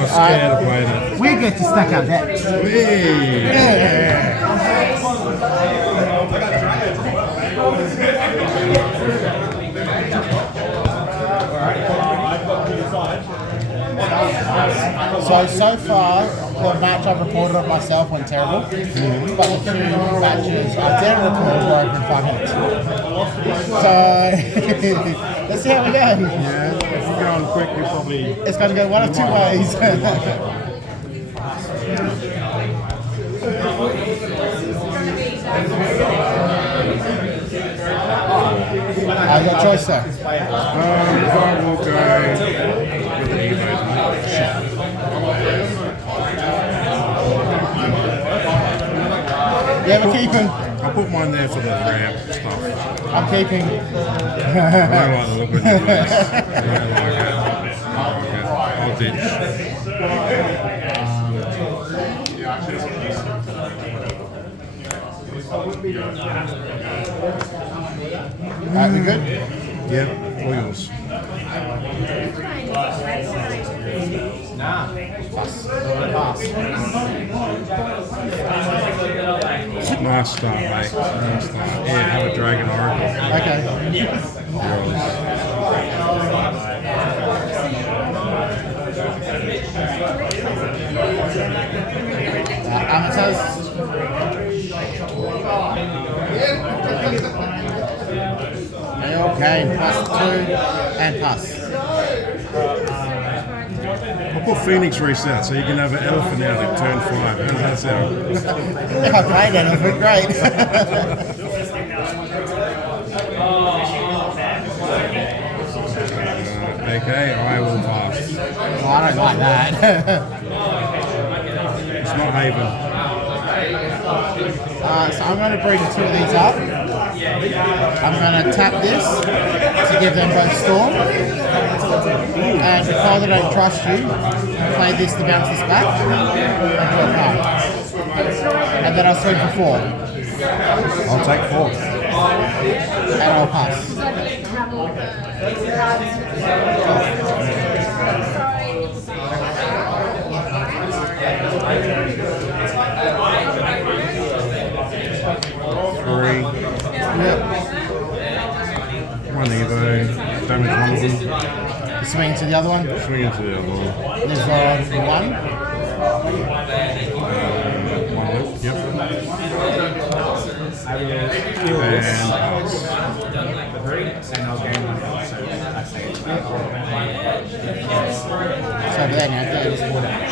I'm scared of playing it. We get to stack our decks. So far, the match I've reported of myself went terrible, but the 2 matches I didn't record were over in 5 minutes. So, let's see how we go. Yeah, if we're going quick, we probably... It's going to go one of 2 ways. I've got a choice there. I will go with the Evo. Yeah, we're keeping. I'll put mine there for the ramp stuff. I'm keeping. I don't like the look of it. I don't like it. I'll ditch. Alright, we good? Yep, all yours. Nice start, mate. Nice start. Yeah, have a Dragon Oracle. Okay. Amataz. Okay, +2 and pass. I'll put Phoenix reset so you can have an elephant out at turn 5. How does that sound? If I played elephant, great. Okay, I will pass. Well, I don't like that. It's not Haven. So I'm going to bring 2 of these up. I'm going to tap this to give them both Storm. And because I don't trust you, play this to bounce this back. And then I'll swing for 4. I'll take 4. And I'll pass. 3. Yep. 1 Evo. Damage 1 of them. Swing to the other one. Swing into the other one. There's 1. 1 left. Yep. And pass. So over there now, that is 4 damage.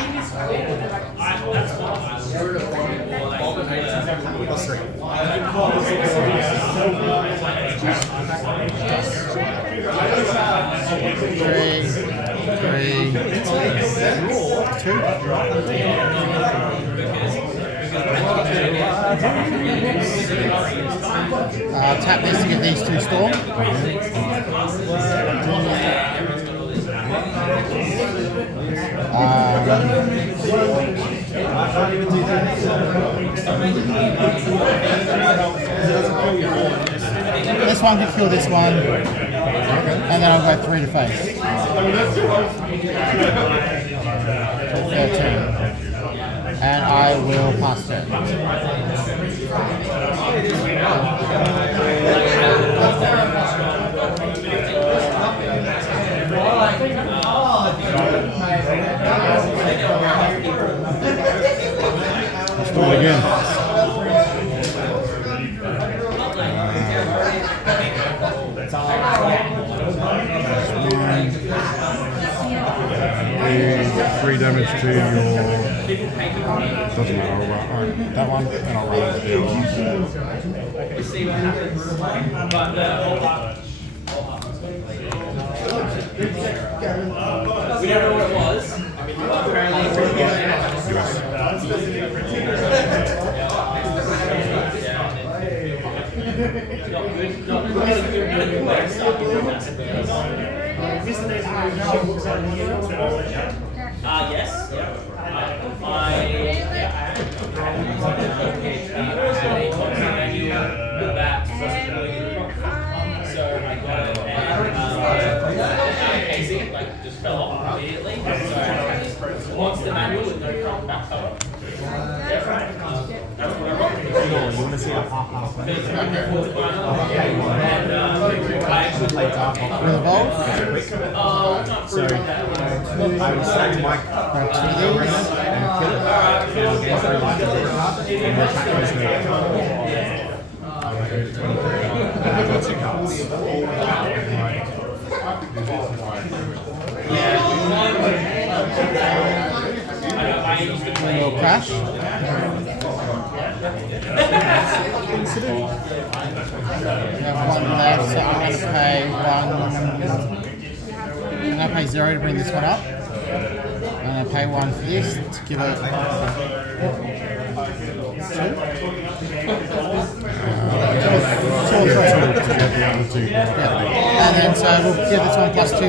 Three, 2. Tap this to get these 2 Storm. This one can kill this one, and then I'll go 3 to face. 13. And I will pass it. Let's do it again. Three damage to your... Doesn't matter, I'll run that one and I'll run into the other one. We don't know what it was. Yes. So I got it and Casey just fell off immediately. So Monster manual with no front back cover. Yeah, right. That's what I wrote. You want to see a half And I actually play dark With Evolve? So I would select my arenas and kill it. And get my life and the attack goes to I've got 2 cards. Little crash. We have 1 left, so I'm going to pay 1. I'm going to pay 0 to bring this one up. I'm going to pay 1 for this to give it 2 or 3. Yeah. And then so we'll give this one +2 +2.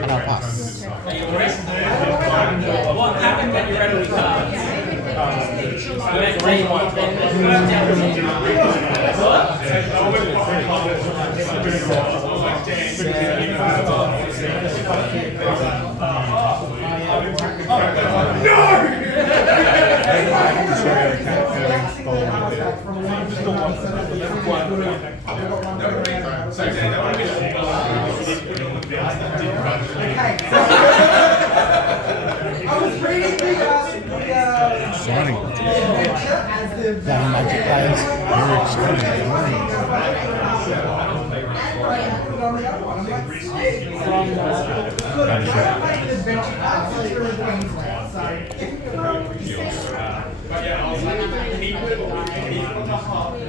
And I'll pass. What happened when you read all the cards? Exciting. Damn Magic players. Very exciting.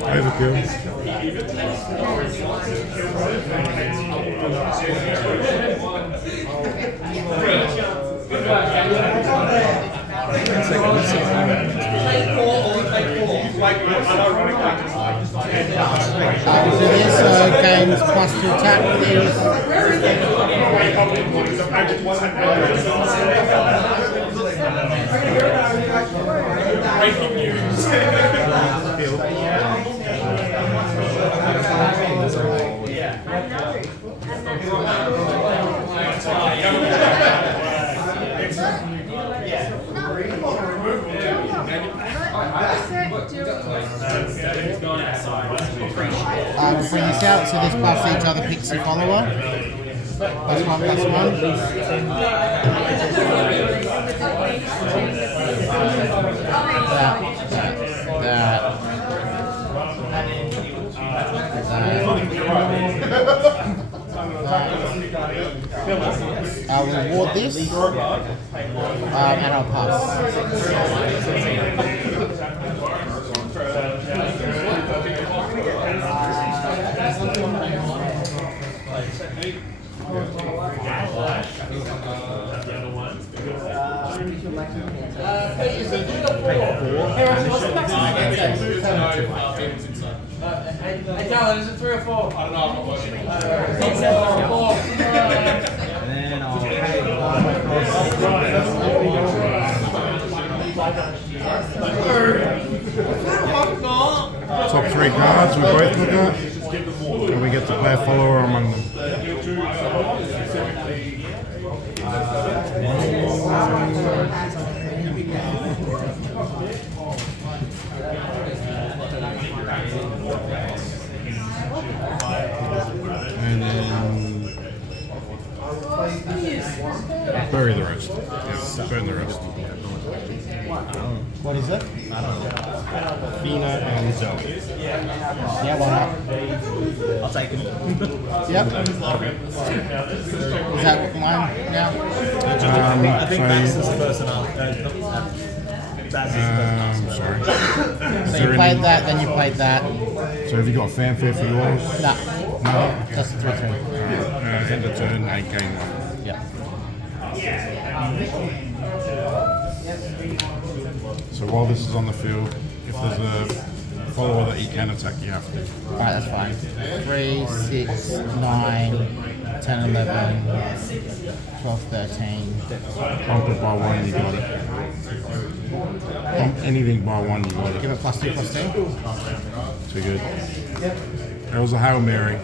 Overkill. So this gains +2 attack with these. Breaking news. We'll bring this out, so this buffs each other pixie follower. +1 I'll reward this, and I'll pass. Hey, Callan, is it 3 or 4? I don't know, I'm not watching. And then I'll Top 3 cards we both look at. And we get to play a follower among them. And then bury the rest. Yeah, burn the rest. What is it? Fina and Zoe. Yeah, why not? I'll take them. Yep. Is that mine now? I think Max is the person Sorry. So you played that, then you played that. So have you got fanfare for yours? No. No? Just 3-3. End of turn, 8 game 1. Yeah. So while this is on the field, if there's a follower that he can attack, you have to. Alright, that's fine. 3, 6, 9, 10, 11, 12, 13. Conquered by 1, you got it. Anything by 1, you got Give it. it +2 +2. Too good. That was a Hail Mary.